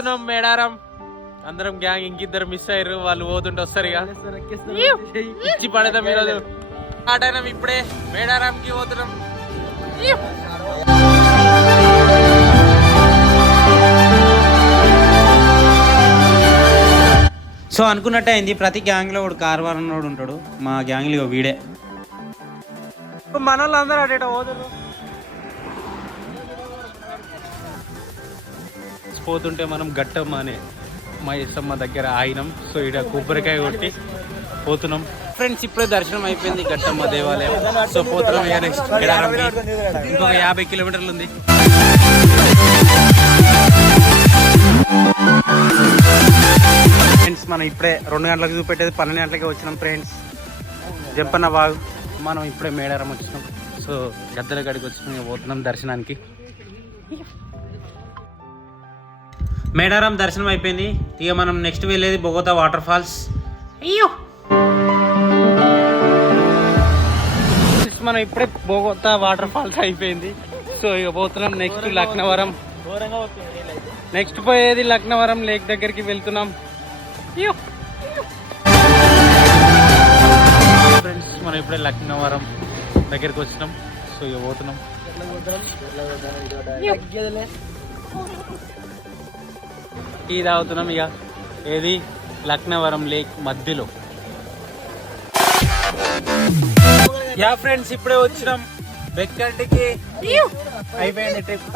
పోతున్నాం మేడారం అందరం gang. ఇంకిద్దరు miss అయ్యారు, వాళ్ళు పోతుంటే వస్తారు ఇక ఇచ్చి పడేదాం ఈరోజు. ఆటైనా ఇప్పుడే మేడారంకి పోతున్నాం. సో అనుకున్నట్టే అయింది. ప్రతి గ్యాంగ్ లో ఒక కార్వారన్నోడు ఉంటాడు. మా గ్యాంగ్ లో వీడే. మన వాళ్ళందరూ అటు పోతున్నారు. పోతుంటే మనం గట్టమ్మ అనే మా ఎస్సమ్మ దగ్గర ఆగినాం. సో ఇక్కడ కొబ్బరికాయ కొట్టి పోతున్నాం. ఫ్రెండ్స్ ఇప్పుడే దర్శనం అయిపోయింది గట్టమ్మ దేవాలయం. సో పోతున్నాం ఇక నెక్స్ట్ మేడారంకి. ఇంకొక 50 కిలోమీటర్లు ఉంది. ఫ్రెండ్స్ మనం ఇప్పుడే 2 గంటలకు చూపెట్టేది 12 గంటలకి వచ్చినాం. ఫ్రెండ్స్ జంపన్న బాగు మనం ఇప్పుడే మేడారం వచ్చినాం. సో గద్దెల గడికి వచ్చినాం, ఇక పోతున్నాం దర్శనానికి. మేడారం దర్శనం అయిపోయింది. ఇక మనం నెక్స్ట్ వెళ్ళేది బొగోతా వాటర్ ఫాల్స్. అయ్యో మనం ఇప్పుడే బొగోతా వాటర్ ఫాల్స్ అయిపోయింది. సో ఇక పోతున్నాం నెక్స్ట్ లక్నవరం. నెక్స్ట్ పోయేది లక్నవరం లేక్ దగ్గరికి వెళ్తున్నాం. ఫ్రెండ్స్ మనం ఇప్పుడే లక్నవరం దగ్గరికి వచ్చినాం. సో ఇక పోతున్నాం. టీ తాగుతున్నాం ఇక. ఏది లక్నవరం లేక్ మధ్యలో. యా ఫ్రెండ్స్ ఇప్పుడే వచ్చినాం బెక్కటికి. అయిపోయింది ట్రిప్.